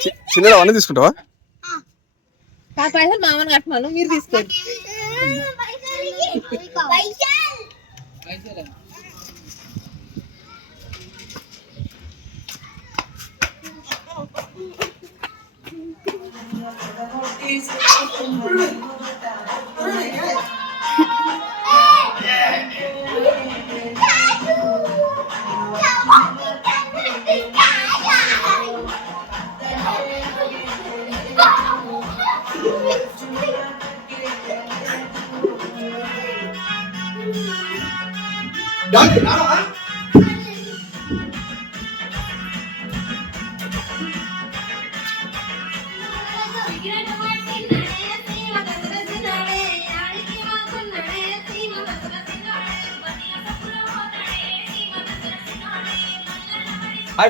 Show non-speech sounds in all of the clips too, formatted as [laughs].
చి- చిన్నగా అవన్నీ తీసుకుంటావా? ఆ పైసలు మామని కట్టమను మీరు తీసుకోండి. Hi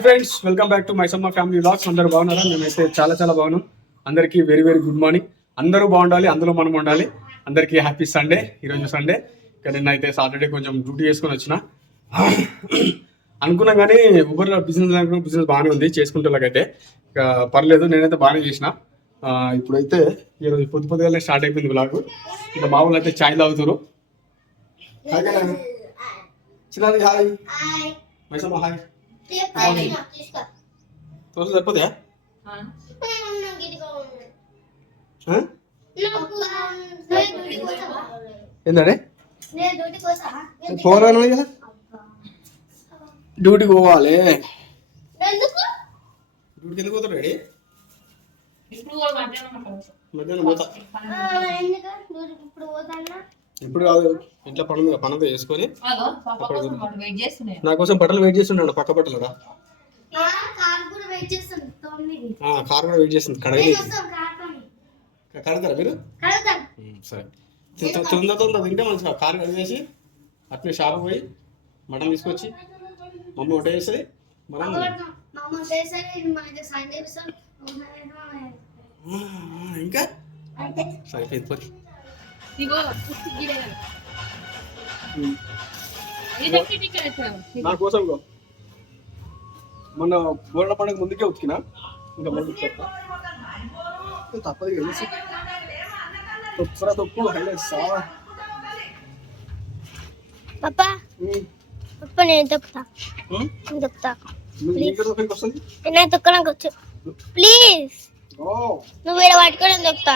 friends welcome back to Maisamma family vlogs అందరూ బాగున్నారా? మేమైతే చాలా చాలా బాగున్నాం. అందరికీ వెరీ వెరీ గుడ్ మార్నింగ్ అందరూ బాగుండాలి అందులో మనం ఉండాలి. అందరికీ హ్యాపీ సండే ఈరోజు సండే ఇక నిన్నైతే సాటర్డే కొంచెం డ్యూటీ చేసుకొని వచ్చిన. అనుకున్నాం కానీ ఊబర్లో బిజినెస్ అనుకున్న బిజినెస్ బాగానే ఉంది చేసుకుంటే ఇక పర్లేదు నేనైతే బాగానే చేసిన. ఇప్పుడైతే ఈరోజు పొద్దు పొద్దుగానే స్టార్ట్ అయిపోయింది బ్లాగ్ ఇక మా వాళ్ళు అయితే ఛాయ్ తాగుతారు. చిన్నారి హాయ్ మైసమ్మ హాయ్ తోస ఆ? కదా డ్యూటీకి పోవాలి. డ్యూటీకి ఎందుకు పోతారు రెడీ ఇప్పుడు కూడా మధ్యాహ్నం పోతా. ఇప్పుడు పోతాన్నా ఇప్పుడు కాదు ఇంట్లో పనులు పనులు చేసుకొని. నా కోసం బట్టలు వెయిట్ చేస్తున్నాడు పక్క బట్టలు కార్ కూడా వెయిట్ చేస్తుంది తొమ్మిది ఆ, కార్ కూడా వెయిట్ చేస్తుంది నేను కడగలేదు కడతారా మీరు? సరే. తొందర తొందర తింటే మంచిగా కారు కడిగేసి అట్నే షాప్ పోయి మటన్ తీసుకొచ్చి మమ్మీ వంట చేస్తుంది మనం ఇంకా? సరిపోయింది పోయి. నా కోసం. మొన్న బోర్ల పండుగ ముందుకే ఉతికినా ఇంకా తప్పదు ఇక వేసి. తొక్కురా తొక్కు హైలైట్స్ పప్పా పప్ప నేను తొక్కుతా నేను తొక్కుతా నేను తొక్కడానికి వచ్చు ప్లీజ్ నువ్వు ఇలా పట్టుకొని నేను తొక్కుతా.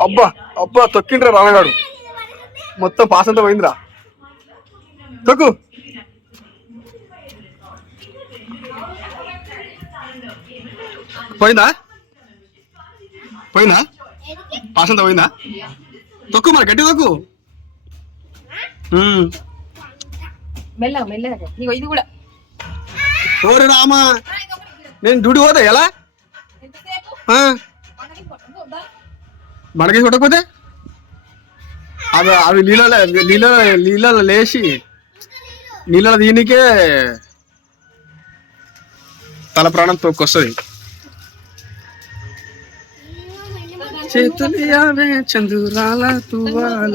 అబ్బా అబ్బా తొక్కిండ్రా రానగాడు మొత్తం పాస్ అంతా పోయిందిరా. తొక్కు. పోయిందా? పోయిందా? పాస్ అంతా పోయిందా? తొక్కు మరి గట్టి తొక్కు. ఉమ్. మెల్లగా మెల్లగా ఇగో ఇది కూడా. ఓరే రామా నేను డ్యూటీ పోతా ఎలా? ఎంతసేపు? ఆ? అవి అవి నీళ్ళలో నీళ్ళ నీళ్ళలో లేచి నీళ్ళలో దీనికే తల ప్రాణం తోక్కొస్తుంది. చేతులు చందురాల తువాల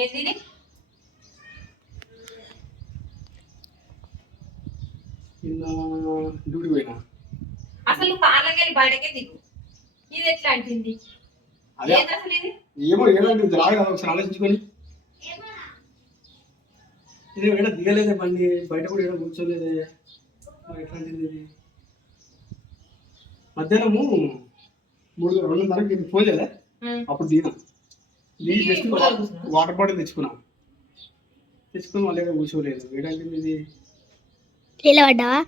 ఏంది ఇది? అసలు పాలకెళ్ళి బయటకే దిగు. ఇది ఎట్లా అంటుంది? ఏమో ఏదంటే రాగా ఒకసారి ఆలోచించుకొని. ఇది ఏడ దిగలేదే బండి? బయట కూడా ఏడ కూర్చోలేదే. ఎట్లాంటిది ఇది? మధ్యాహ్నము మూడు రెండున్నరకి ఫోన్ చేయలే? అప్పుడు దిగిన జస్ట్ వాటర్ బాటిల్ తెచ్చుకున్నా. తెచ్చుకుని మళ్ళీ కూర్చోలేదు నిలబడ్డావా?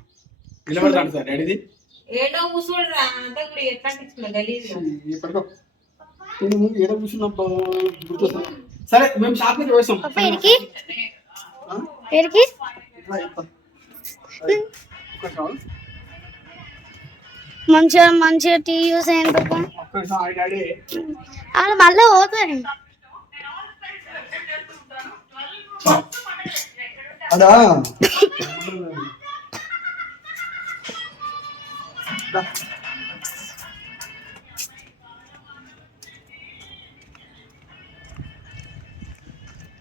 నిలబడతాడు సార్ డాడీది ఏడో కూర్చోడురా అంతా ఇప్పుడు ఎట్లా అనిపిస్తుందో గలీజ్ ఇప్పటికో నేను ఏడ కూర్చున్నప్పుడు గుర్తొస్తాను సరే మేము షాప్ నిమిషం. మంచిగా మంచిగా టీవీ యూస్ అయింది మళ్ళీ పోతాయి. అడా?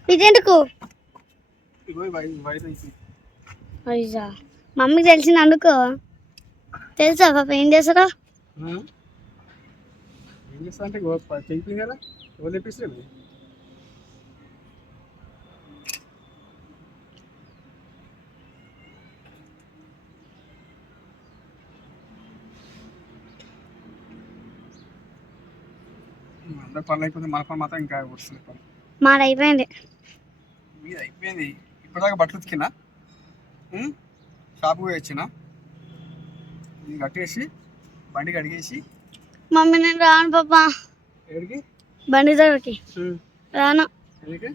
ఇదెందుకు. అయ్యా మమ్మీకి తెలిసింది అనుకో తెలుసా పాప ఏం చేస్తారో? ఏం చేస్తా అంటే తెగిపోయింది కదా ఎవరు తెప్పిస్తారు? అందరి పనులు అయిపోతే మన పని మాత్రం ఇంకా వస్తుంది పని. మాది అయిపోయింది మీద అయిపోయింది ఇప్పటిదాకా బట్టలు ఉతికినా? షాప్కి పోయి వచ్చిన? ఇది కట్టేసి బండి కడిగేసి. మమ్మీ నేను రాను పాప. ఎక్కడికి బండి దగ్గరికి. రాను. ఎందుకు?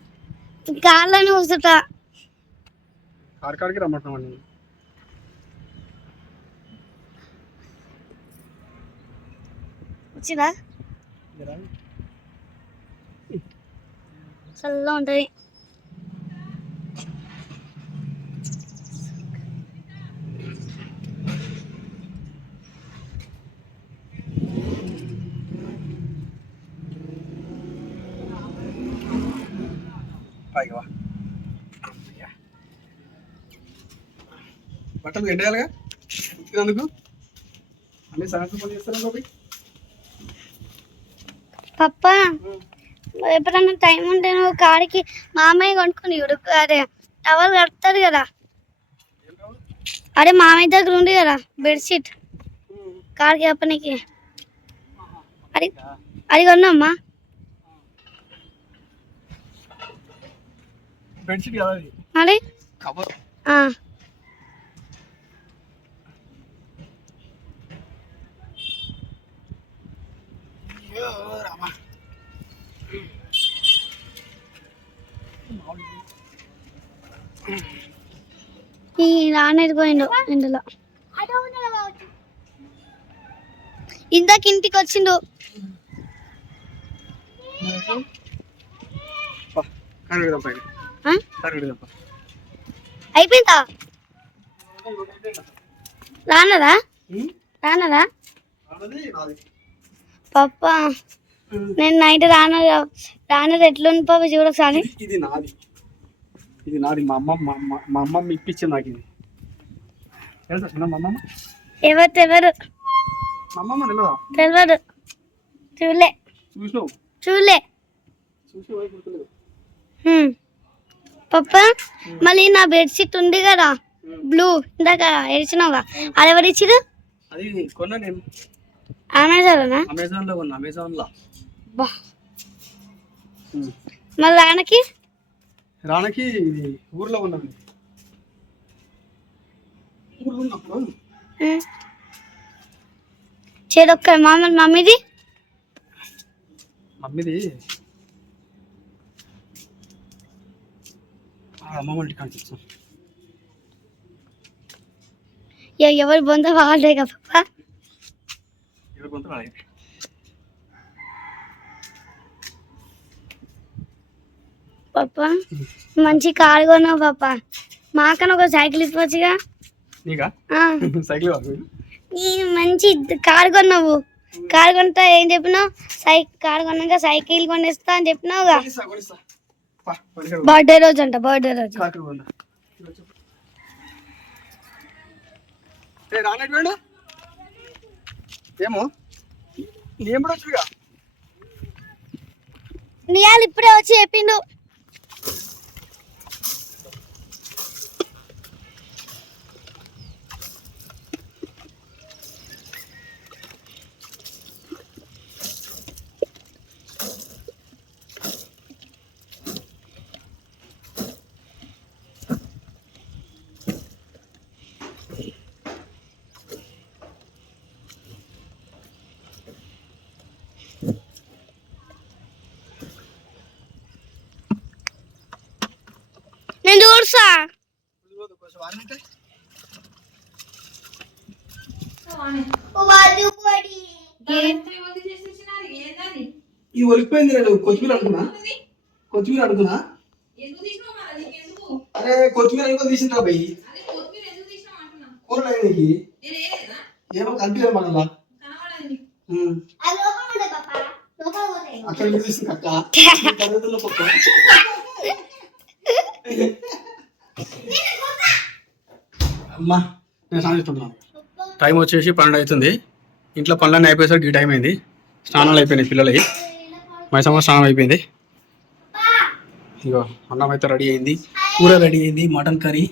కార్లోనే కూర్చుంటా కారు కాడికి రమ్మంటున్నామండి వచ్చిందా? చల్లగా ఉంటుంది పైకి వా బట్టలు ఎండేయాలిగా ఉతికినందుకు అన్ని సాయంత్రం పని చేస్తారా బాబీ పప్ప ఎప్పుడన్నా టైం ఉంటే నువ్వు కాడికి మామయ్య కొనుక్కొని ఉడుకు అదే టవల్ కడతాడు కదా. అదే మామయ్య దగ్గర ఉంది కదా బెడ్షీట్ కాడికి చెప్పనీకి అది అది కొన్నామ్మా. మరి? రామా ఈ నాన్నది పోయిండు ఇందులో. ఇందాక ఇంటికి వచ్చిండు. అయిపోయిందా? రానరా? రానరా. పప్ప నేను నైట్ రానరు రానరు ఎట్లుంది పాప చూడొకసారి ఇది- నాది. ఇది నాది మా అమ్మ మా అమ్మ ఇప్పించింది నాకు ఇది తెలుసా చిన్న మా అమ్మమ్మ ఎవరు ఎవరు తెలియదు చూలే. చూలే. పప్ప మళ్ళీ నా బెడ్షీట్ ఉంది కదా. బ్లూ. ఇందాక ఏడ్చినావుగా. అది ఎవరు ఇచ్చిరు అమెజానా అమెజాన్? లో కొన్నా. అమెజాన్లో బా మళ్ళీ రానకి? ఇది ఊర్లో ఉన్నది చెరొక్క మామూలు మమ్మీది? మమ్మీది? ఎ- ఎవరు బొంద వాళ్ళే కదా పప్ప? ఎవరు పప్ప మంచి కారు కొన్నావు పప్ప. మాకన్నా ఒక సైకిల్ ఇవ్వచ్చుగా నీకా? సైకిల్ ఈ మంచి కారు కొన్నావు. కారు కొంటా ఏం చెప్పినావు? సై కారు కొన్నాక సైకిల్ కొనిస్తా అని చెప్పినావుగా. బర్త్డే రోజు అంట బర్త్డే రోజు. ఏమో? నేను కూడా వచ్చుగా ఇప్పుడే వచ్చి చెప్పిండు. ఏందది? ఈ ఒలిపోయింది నేను కొత్తిమీర అనుకున్నా? కొత్తిమీర అనుకున్నా? అరే కొత్తిమీర అనుకో తీసిందా పోయి అదే కొత్తిమీర ఎందుకు తీసినావు అంటున్నా. కూర నీకు నేను వేయలేదా? ఏమో కనిపించదు. ఉమ్. అక్కడ తీసింది అక్క [laughs] తరగతుల్లో పక్క [laughs] అమ్మా నేను స్నానం చేస్తున్నాను టైం వచ్చేసి పన్నెండు అవుతుంది. ఇంట్లో పనులన్నీ అయిపోయేసరికి ఈ టైం అయింది. స్నానాలు అయిపోయినాయి పిల్లలకి. మైసమ్మ స్నానం అయిపోయింది. ఇగో అన్నం అయితే రెడీ అయింది. కూర రెడీ అయింది మటన్ కర్రీ.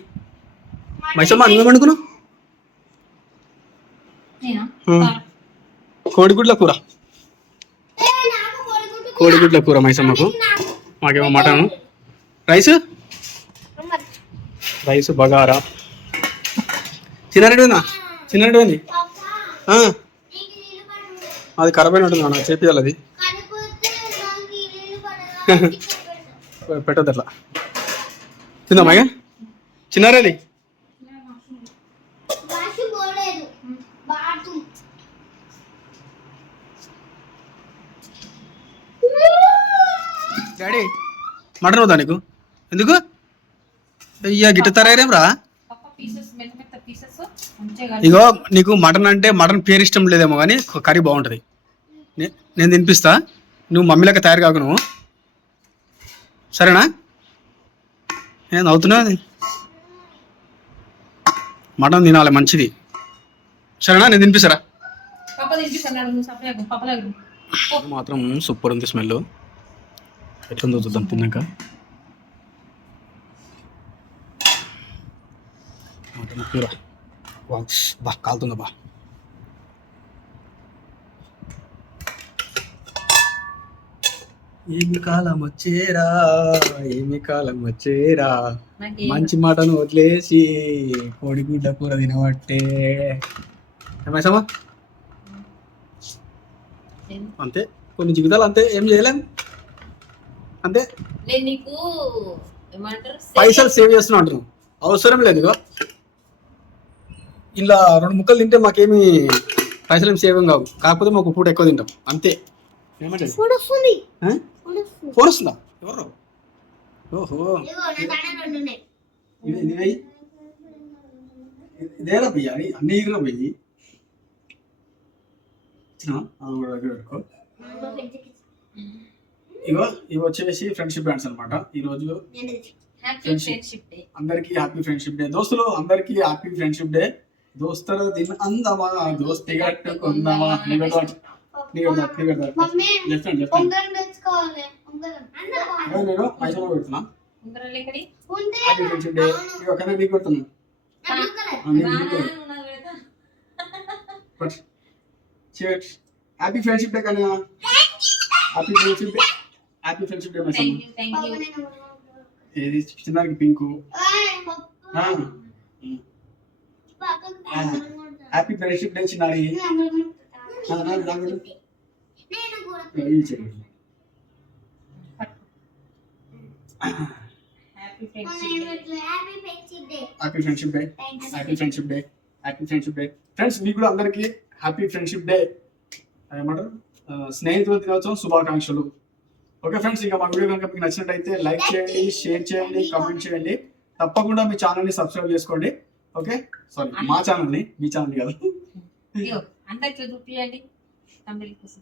మైసమ్మ నువ్వేం అనుకున్నావు. కోడిగుడ్ల కూర. కోడిగుడ్ల కూర మైసమ్మకు. మాకేమో mutton. Rice? Rice bagara. Chinnareddy ఉందా? చిన్నారెడ్డి అది ఖరాబ్ అయినట్టుంది అన్న చేపియాలి అది. పెట్టద్దు అట్లా. తిందామా చిన్నారెడ్డి డాడీ మటన్ వద్దా నీకు? ఎందుకు? అయ్యా గిట్ట తయారేం రా పప్ప పీసెస్ మెత్త మెత్త పీసెస్ మంచిగా ఇగో నీకు మటన్ అంటే మటన్ పేరు ఇష్టం లేదేమో కానీ కర్రీ బాగుంటుంది. నేను తినిపిస్తా. నువ్వు మమ్మీ లెక్క తయారు కాకు నువ్వు. సరేనా? నేను అవుతున్నా మటన్ తినాలి మంచిది. సరేనా? నేను తినిపిస్తారా? మాత్రం సూపర్ ఉంది స్మెల్. ఎట్లుందో చూద్దాం తిన్నాక. వాక్స్ బా కాలుతుందా బా ఏమి కాలం వచ్చేరా ఏమి కాలం వచ్చేరా? మంచి మాటను వదిలేసి కోడిగుడ్డ కూర తినబట్టే. ఏమైసామా అంతే కొన్ని జీవితాలు అంతే ఏం చేయలేం. అంతే. నేను నీకు ఏమంటారు పైసలు సేవ్ చేస్తున్నా అంటున్నాం అవసరం లేదు. ఇలా రెండు ముక్కలు తింటే మాకేమి పైసలు ఏమి సేవ్ కావు. కాకపోతే మాకు పూట ఎక్కువ తింటాం. అంతే. ఏమంటే ఆ? ఫోన్ వస్తుందా? ఎవరు? ఓహో. ఇది- ఇది వెయ్యి. ఇదేరా బియ్య అని అన్ని? అది కూడా దగ్గర పెట్టుకో. ఇగో ఇవి వచ్చేసి ఫ్రెండ్షిప్ బ్యాండ్స్ అనమాట ఈ రోజు హ్యాపీ ఫ్రెండ్షిప్ డే అందరికి హ్యాపీ ఫ్రెండ్షిప్ డే దోస్తులు అందరికి హ్యాపీ ఫ్రెండ్షిప్ డే దోస్తుల దిన అందమా? దోస్తి కట్టుకుందామా? నిగదాట్ మమ్మీ లెఫ్ట్ హ్యాండ్ లెఫ్ట్ ఉంగరం తెచ్చుకోవాలి. ఉంగరం. నేను మైసూర్ పెడుతున్నా. ఉంగరాలు ఎక్కడి? ఉంటే హ్యాపీ ఫ్రెండ్షిప్ డే ఇవి ఒక నీకు పెడుతున్నా. ఆ, నీకు నీకు నాకు. హ్యాపీ ఫ్రెండ్షిప్ డే కన్నా happy friendship day happy friendship day. ఏది చిన్నారికి పింకు? హ్యాపీ ఫ్రెండ్షిప్ డే చిన్నారి. Happy friendship day happy friendship day happy friendship day friends మీకు కూడా అందరికీ హ్యాపీ ఫ్రెండ్షిప్ డే ఏమంటారు? స్నేహితుల దినోత్సవం శుభాకాంక్షలు. ఓకే ఫ్రెండ్స్ ఇంకా మా వీడియో కనుక మీకు నచ్చినట్టయితే లైక్ చేయండి షేర్ చేయండి కామెంట్ చేయండి. తప్పకుండా మీ ఛానల్ని సబ్స్క్రైబ్ చేసుకోండి. ఓకే? సారీ మా ఛానల్ని మీ ఛానల్ కాదు. తమిళ కోసం.